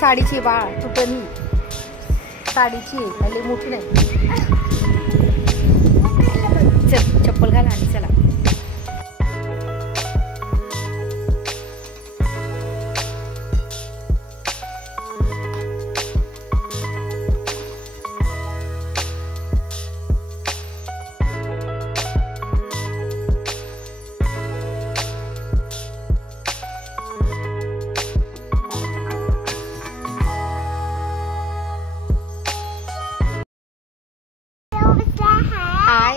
साडीची बा तुटणी साडीची आहे, लई मोठी नाही. चल चप्पल घाला आणि चला.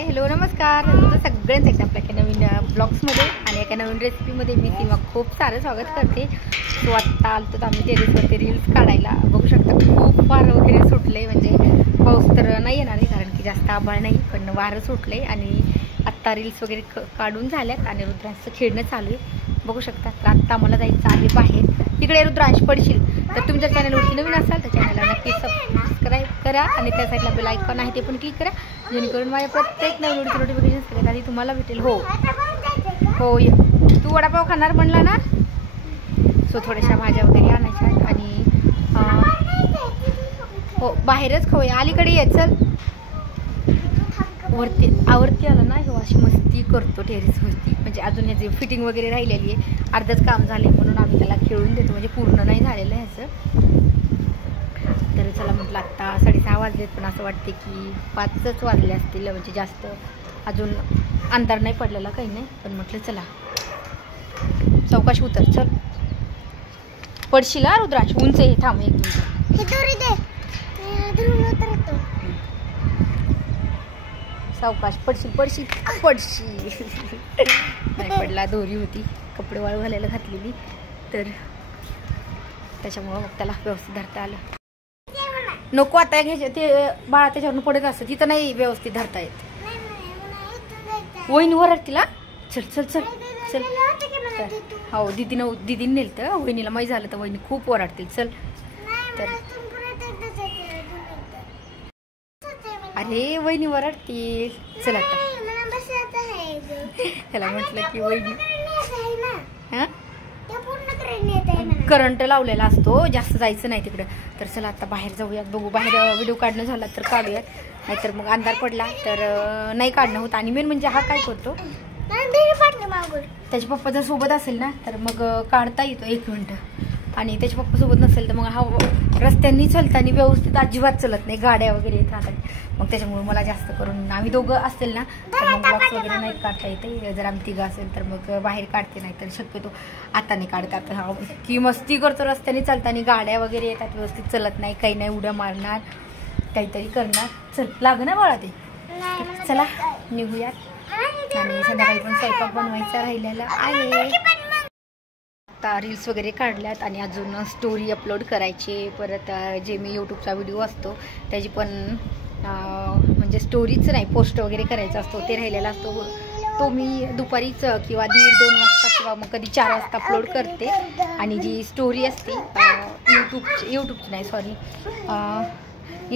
हॅलो नमस्कार, सगळ्यांचं एकदा आपल्या एका नवीन ब्लॉग्समध्ये आणि एका नवीन रेसिपीमध्ये मी सीमा खूप सारं स्वागत करते. सो आत्ता आलो तर आम्ही टेरेसवरती रील्स काढायला. बघू शकता खूप वारं वगैरे सुटले, म्हणजे पाऊस तर नाही येणार आहे कारण की जास्त आभाळ नाही, पण वारं सुटले आणि आत्ता रील्स वगैरे काढून झाल्यात आणि रुद्रांचं खेळणं चालू आहे. बघू शकता. तर आत्ता आम्हाला जायचं आहे बाहेर. इकडे रुद्रांश पडशील तर तुमच्या चॅनलवरती नवीन असाल तर चॅनलला नक्की सबस्क्राईब करा आणि त्या साईडला बेल आयकॉन आहे ते पण क्लिक करा, जेणेकरून माझ्या प्रत्येक नवीन व्हिडिओ नोटिफिकेशन सगळ्यात आधी तुम्हाला भेटेल. हो हो, तू वडापाव खाणार म्हणला ना. सो थोड्याशा भाज्या वगैरे आणायच्या आणि हो बाहेरच खाऊया. अलीकडे ये चल. आवरती आलं ना, हे अशी मस्ती करतो टेरेसवरती. म्हणजे अजून याची फिटिंग वगैरे राहिलेली आहे, अर्धच काम झाले म्हणून आम्ही त्याला खेळून देतो, म्हणजे पूर्ण नाही झालेलं आहे ह्याचं. तर चला म्हटलं आत्ता 6:30 वाजलेत, पण असं वाटते की 5च वाजले असतील, म्हणजे जास्त अजून अंधार नाही पडलेला काही नाही. पण म्हटलं चला चौकाशी उतर. चल पडशील हा रुद्रांश, उंच आहे. थांब एक मिनिट. सावकाश पडशील पडशील पडशील. नाही पडला, दोरी होती कपडे वाळू घालायला घातलेली, तर त्याच्यामुळं मग त्याला व्यवस्थित धरता आलं. नको आता घ्यायचे ते बाळा त्याच्यावरून पडत असतं, तिथं नाही व्यवस्थित धरता येत. वहिनी वरड तिला. चल चल चल चल. हो दिदीने नेलं तर वहिनीला माहीत झालं तर वहिनी खूप ओरडतील. चल तर अरे वहिनी वरडतील. चल आता त्याला म्हटलं की वहिनी हां करंट लावलेला असतो, जास्त जायचं नाही तिकडं. तर चला आता बाहेर जाऊयात. बघू बाहेर व्हिडिओ काढणं झाला तर काढूयात, नाहीतर मग अंधार पडला तर नाही काढणं होत. आणि मेन म्हणजे हा काय करतो, त्याच्या पप्पा जर सोबत असेल ना तर मग काढता येतो 1 मिनटं, आणि त्याच्या पप्पा सोबत नसेल तर मग हा रस्त्यांनी चलताना व्यवस्थित अजिबात चलत नाही, गाड्या वगैरे येत राहतात. मग त्याच्यामुळे मला जास्त करून आम्ही दोघं असेल ना तर मग ब्लॉग्स वगैरे नाही काढता येते. जर आम्ही तिघं असेल तर मग बाहेर काढते, नाही तर शक्यतो आता नाही काढतात. हा की मस्ती करतो रस्त्याने चालताना, गाड्या वगैरे येतात व्यवस्थित चलत नाही, काही नाही, उड्या मारणार काहीतरी करणार. चल लाग ना बाळा ते. चला निघूयात. आणि संध्याकाळी पण स्वयंपाक बनवायचा राहिलेला आहे. आता रील्स वगैरे काढल्यात आणि अजून स्टोरी अपलोड करायची. परत जे मी यूट्यूबचा व्हिडिओ असतो त्याची पण म्हणजे स्टोरीच नाही, पोस्ट वगैरे करायचा असतो, ते राहिलेला असतो. तो मी दुपारीच किंवा 1:30-2 वाजता किंवा मग कधी 4 वाजता अपलोड करते. आणि जी स्टोरी असते यूट्यूबची नाही सॉरी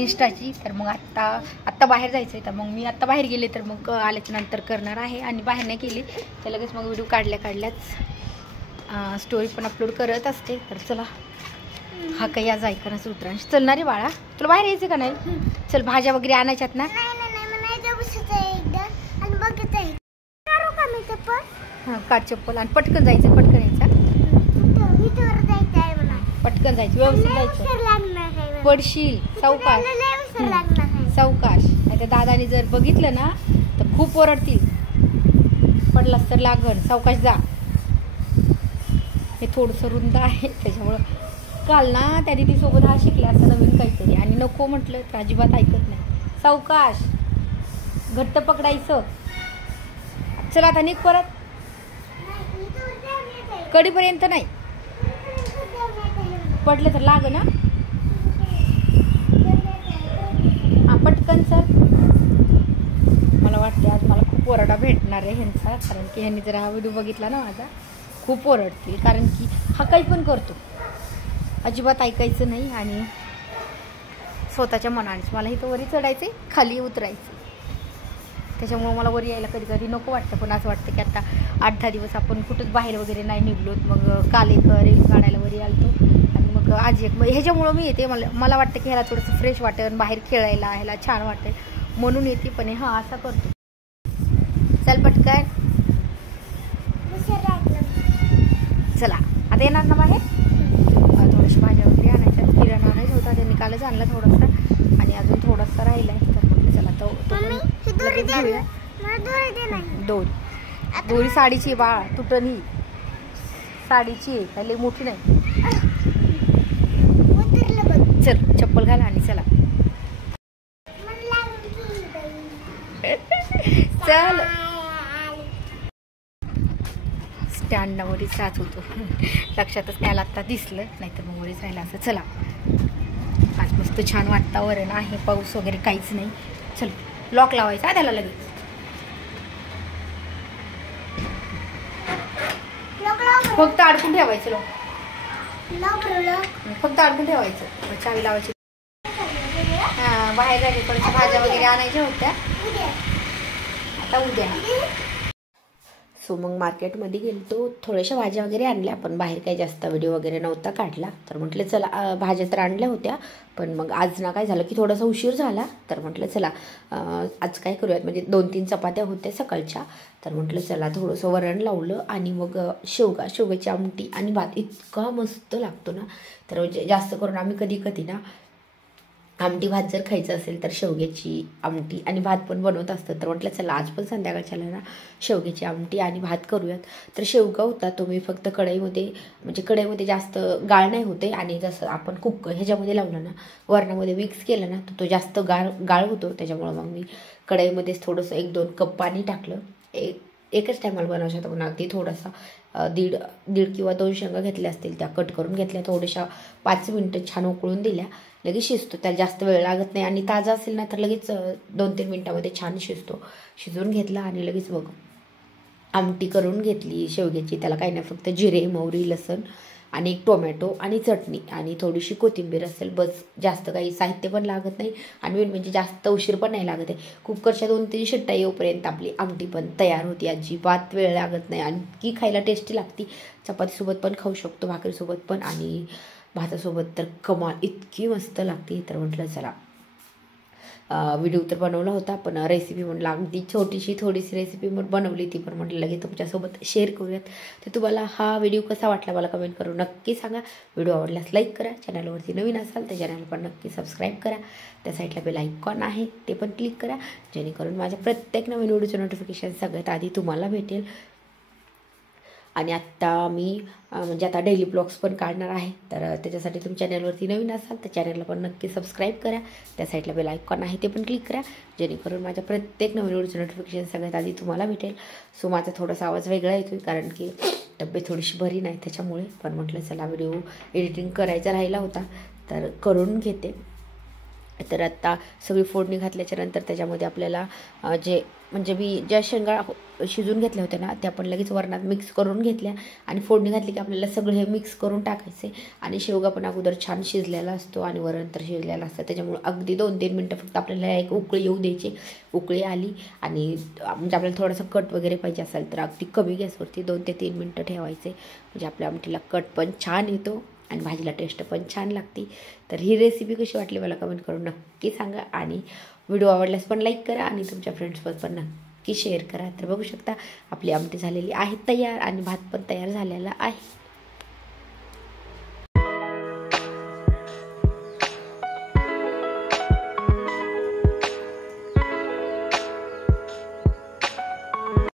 इंस्टाची, तर मग आत्ता बाहेर जायचं आहे, तर मग मी आत्ता बाहेर गेले तर मग आल्याच्या नंतर करणार आहे. आणि बाहेर नाही गेली तर लगेच मग व्हिडिओ काढल्याच स्टोरी पण अपलोड करत असते. तर चला हा काही आज ऐकणार रुद्रांश. चलणार रे बाळा, तुला बाहेर यायचं का नाही. चल भाज्या वगैरे आणायच्यात ना. हां काढ चप्पल आणि पटकन जायचं, पटकन यायचं, पटकन जायचं, व्यवस्थित जायचं. पडशील सावकाश सावकाश, नाही तर दादाने जर बघितलं ना तर खूप ओरडतील. पडलास तर लागण, सावकाश जा. हे थोडंसं रुंद आहे त्याच्यामुळं. काल ना त्या दिदीसोबत हा शिकला असं नवीन काहीतरी, आणि नको म्हटलं तर अजिबात ऐकत नाही. सावकाश घट्ट पकडायचं. चला आता निघ परत, कडीपर्यंत नाही. पडलं तर लाग ना. हा पटकन सर. मला वाटते आज मला खूप ओरडा भेटणार आहे ह्यांचा, कारण की ह्यांनी जर हा व्हिडिओ बघितला ना माझा खूप ओरडतील, कारण की हा काही पण करतो, अजिबात ऐकायचं नाही आणि स्वतःच्या मनानेच. मला इथं वरी चढायचं, खाली उतरायचं, त्याच्यामुळं मला वर यायला कधी कधी नको वाटतं. पण असं वाटतं की आता 8-10 दिवस आपण कुठंच बाहेर वगैरे नाही निघलोत. मग काल एक रील काढायला वरी आलतो आणि मग आज एक ह्याच्यामुळं मी येते. मला वाटतं की ह्याला थोडंसं फ्रेश वाटेल, बाहेर खेळायला ह्याला छान वाटेल म्हणून येते. पण हा असा करतो. चल पटकन चला आता येणार ना बाहेर. थोडीशी भाज्या वगैरे आणायच्या, किराणा आणायचा होता, त्यांनी कालच आणला थोडासा आणि अजून थोडासा राहिलाय. तर म्हटलं चला तो लगेच घेऊया. दोरी साडीची बाळ तुटणी साडीची आहे, मोठी नाही. चल चप्पल घाला आणि चला चल. स्टँडला वरीच राहत होतो, लक्षातच नाही आला, आत्ता दिसलं, नाहीतर मग वरीच राहिला असं. चला आज मस्त छान वातावरण आहे, पाऊस वगैरे काहीच नाही. चल लॉक लावायचा त्याला लगेच. फक्त अडकून ठेवायचं लॉक, फक्त अडकून ठेवायचं. चावी लावायची. हां बाहेर जायचे, थोड्याशा भाज्या वगैरे आणायच्या होत्या आता उद्या. सो मग मार्केटमध्ये गेलो, थोड्याशा भाज्या वगैरे आणल्या, पण बाहेर काही जास्त व्हिडिओ वगैरे नव्हता काढला. तर म्हटलं चला भाज्या तर आणल्या होत्या, पण मग आज ना काय झालं की थोडासा उशीर झाला. तर म्हटलं चला आज काय करूयात, म्हणजे 2-3 चपात्या होत्या सकाळच्या. तर म्हटलं चला थोडंसं वरण लावलं आणि मग शेवग्याची आमटी आणि भात इतका मस्त लागतो ना. तर जास्त करून आम्ही कधी कधी ना आमटी भात जर खायचं असेल तर शेवग्याची आमटी आणि भात पण बनवत असतं. तर म्हटलं चला आज पण संध्याकाळच्याला ना शेवग्याची आमटी आणि भात करूयात. तर शेवगा होता तो मी फक्त कढईमध्ये जास्त गाळ नाही होते, आणि जसं आपण ह्याच्यामध्ये लावलं ना, वरणामध्ये मिक्स केलं ना, तर तो जास्त गाळ होतो. त्याच्यामुळं मग मी कढईमध्येच थोडंसं 1-2 कप पाणी टाकलं. एकच टायमाला बनवायचं होतं, पण अगदी थोडासा दीड किंवा 2 शेंगा घेतल्या असतील, त्या कट करून घेतल्या, थोड्याशा 5 मिनटं छान उकळून दिल्या. लगेच शिजतो, त्याला जास्त वेळ लागत नाही, आणि ताजा असेल ना तर लगेच 2-3 मिनटामध्ये छान शिजतो. शिजवून घेतला आणि लगेच बघ आमटी करून घेतली शेवग्याची. त्याला काही नाही, फक्त जिरे, मोहरी, लसूण आणि 1 टोमॅटो आणि चटणी आणि थोडीशी कोथिंबीर असेल, बस. जास्त काही साहित्य पण लागत नाही, आणि म्हणजे जास्त उशीर पण नाही लागत आहे. कुकरच्या 2-3 शिट्ट्या येऊपर्यंत आपली आमटी पण तयार होती. अजिबात वेळ लागत नाही, आणखी खायला टेस्टी लागती. चपातीसोबत पण खाऊ शकतो, भाकरीसोबत पण, आणि भातासोबत तर कमाल इतकी मस्त लागते. तर म्हटलं चला व्हिडिओ तर बनवला होता, पण रेसिपी म्हटलं अगदी थोडीशी रेसिपी बनवली ती, पण म्हटलं लगेच तुमच्यासोबत शेअर करूयात. तर तुम्हाला हा व्हिडिओ कसा वाटला मला कमेंट करून नक्की सांगा. व्हिडिओ आवडल्यास लाईक करा, चॅनलवरती नवीन असाल तर चॅनल पण नक्की सबस्क्राईब करा. त्या साईडला बेल आयकॉन आहे ते पण क्लिक करा, जेणेकरून माझ्या प्रत्येक नवीन व्हिडिओचं नोटिफिकेशन सगळ्यात आधी तुम्हाला भेटेल. आणि आत्ता मी म्हणजे आता डेली ब्लॉग्स पण काढणार आहे, तर त्याच्यासाठी तुम्ही चॅनलवरती नवीन असाल तर चॅनलला पण नक्की सबस्क्राईब करा. त्या साईडला बेल आयकॉन आहे ते पण क्लिक करा, जेणेकरून माझ्या प्रत्येक नवीन व्हिडिओचं नोटिफिकेशन सगळ्यात आधी तुम्हाला भेटेल. सो माझा थोडासा आवाज वेगळा येतो, कारण की तब्येत थोडीशी बरी नाही त्याच्यामुळे. पण म्हटलं चला व्हिडिओ एडिटिंग करायचा राहिला होता तर करून घेते. तर आत्ता सगळी फोडणी घातल्याच्यानंतर त्याच्यामध्ये आपल्याला मी ज्या शेंगा शिजून घेतल्या होत्या ना, त्या पण लगेच वरणात मिक्स करून घेतल्या, आणि फोडणी घातली की आपल्याला सगळं हे मिक्स करून टाकायचे. आणि शेवगा पण अगोदर छान शिजलेला असतो आणि वरण तर शिजलेलं असतं, त्याच्यामुळे अगदी 2-3 मिनटं फक्त आपल्याला एक उकळी येऊ द्यायची. उकळी आली आणि म्हणजे आपल्याला थोडासा कट वगैरे पाहिजे असेल तर अगदी कमी गॅसवरती 2 ते 3 मिनटं ठेवायचे, म्हणजे आपल्या आमटीला कट पण छान येतो आणि भाजीला टेस्ट पण छान लागते. तर ही रेसिपी कशी वाटली मला कमेंट करून नक्की सांगा, आणि व्हिडिओ आवडल्यास पण लाईक करा आणि तुमच्या फ्रेंड्ससोबत पण नक्की शेअर करा. तर बघू शकता आपली आमटी झालेली आहे तयार, आणि भात पण तयार झालेला आहे.